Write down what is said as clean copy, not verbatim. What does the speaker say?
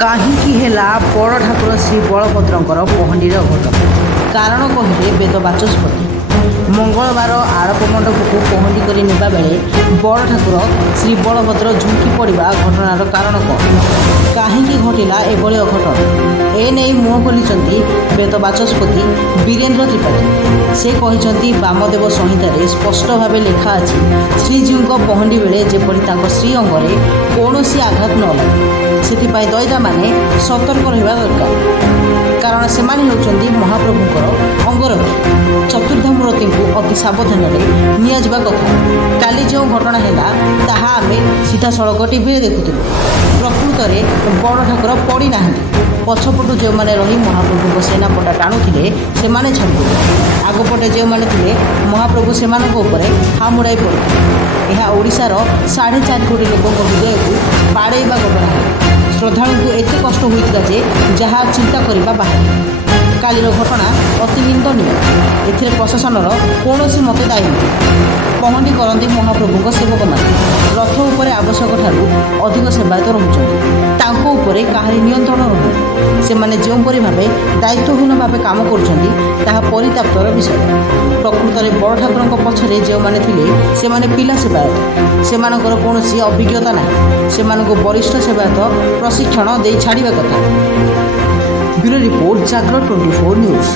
କାହିଁକି ହେଲା ବଡ଼ ଠାକୁର ଶ୍ରୀ ବଳଭଦ୍ରଙ୍କର ପହଣ୍ଡିର ଘଟଣା? କାରଣ କହିଲେ ବେଦ ବାଚସ୍ପତି। ମଙ୍ଗଳବାର ଆଡ଼ପ ମଣ୍ଡପକୁ ପହଣ୍ଡି କରି ନେବା ବେଳେ ବଡ଼ ଠାକୁର ଶ୍ରୀ ବଳଭଦ୍ର ଝୁଙ୍କି ପଡ଼ିବା ଘଟଣାର କାରଣ କ'ଣ? କାହିଁକି ଘଟିଲା ଏଭଳି ଅଘଟଣ? ଏନେଇ ମୁହଁ ଖୋଲିଛନ୍ତି ବେଦ ବାଚସ୍ପତି ବୀରେନ୍ଦ୍ର ତ୍ରିପାଠୀ। ସେ କହିଛନ୍ତି, ବାମଦେବ ସଂହିତାରେ ସ୍ପଷ୍ଟ ଭାବେ ଲେଖା ଅଛି, ଶ୍ରୀଜୀଉଙ୍କ ପହଣ୍ଡି ବେଳେ ଯେପରି ତାଙ୍କ ଶ୍ରୀ ଅଙ୍ଗରେ କୌଣସି ଆଘାତ ନ ଲାଗେ, ସେଥିପାଇଁ ଦଇତାମାନେ ସତର୍କ ରହିବା ଦରକାର। କାରଣ ସେମାନେ ହେଉଛନ୍ତି ମହାପ୍ରଭୁଙ୍କର ଅଙ୍ଗରକ୍ଷୀ। ଚତୁର୍ଦ୍ଧାମୂର୍ତ୍ତିଙ୍କୁ ଅତି ସାବଧାନରେ ନିଆଯିବା କଥା। କାଲି ଯେଉଁ ଘଟଣା ହେଲା ତାହା ଆମେ ସିଧାସଳଖ ଟିଭିରେ ଦେଖୁଥିଲୁ। ପ୍ରକୃତରେ ବଡ଼ ଠାକୁର ପଡ଼ିନାହାନ୍ତି। ପଛପଟୁ ଯେଉଁମାନେ ରହି ମହାପ୍ରଭୁଙ୍କ ସେନାପଟା ଟାଣୁଥିଲେ ସେମାନେ ଛାଡ଼ିଥିଲେ। ଆଗପଟେ ଯେଉଁମାନେ ଥିଲେ ମହାପ୍ରଭୁ ସେମାନଙ୍କ ଉପରେ ହାମୁଡ଼ାଇ ପଡ଼ିଥିଲେ। ଏହା ଓଡ଼ିଶାର 4.5 କୋଟି ଲୋକଙ୍କ ହୃଦୟକୁ ବାଡ଼େଇବା ଘଟଣା ହେଲା। ଶ୍ରଦ୍ଧାଳୁଙ୍କୁ ଏତେ କଷ୍ଟ ହୋଇଥିଲା ଯେ ଯାହା ଚିନ୍ତା କରିବା ବାହାରେ। କାଲିର ଘଟଣା ଅତି ନିନ୍ଦନୀୟ। ଏଥିରେ ପ୍ରଶାସନର କୌଣସି ମତ ଦାୟୀ ନୁହେଁ। ପହଣ୍ଡି କରନ୍ତି ମହାପ୍ରଭୁଙ୍କ ସେବକମାନେ। ରଥ ଉପରେ ଆବଶ୍ୟକଠାରୁ ଅଧିକ ସେବାୟତ ରହୁଛନ୍ତି। ତାଙ୍କ ଉପରେ କାହାରି ନିୟନ୍ତ୍ରଣ ରହୁନି। ସେମାନେ ଯେଉଁପରି ଭାବେ ଦାୟିତ୍ୱହୀନ ଭାବେ କାମ କରୁଛନ୍ତି ତାହା ପରିତାପର ବିଷୟ। ପ୍ରକୃତରେ ବଡ଼ ଠାକୁରଙ୍କ ପଛରେ ଯେଉଁମାନେ ଥିଲେ ସେମାନେ ପିଲା ସେବାୟତ। ସେମାନଙ୍କର କୌଣସି ଅଭିଜ୍ଞତା ନାହିଁ। ସେମାନଙ୍କୁ ବରିଷ୍ଠ ସେବାୟତ ପ୍ରଶିକ୍ଷଣ ଦେଇ ଛାଡ଼ିବା କଥା। ବ୍ୟୁରୋ ରିପୋର୍ଟ, ଜାଗରଣ 24 ନ୍ୟୁଜ୍।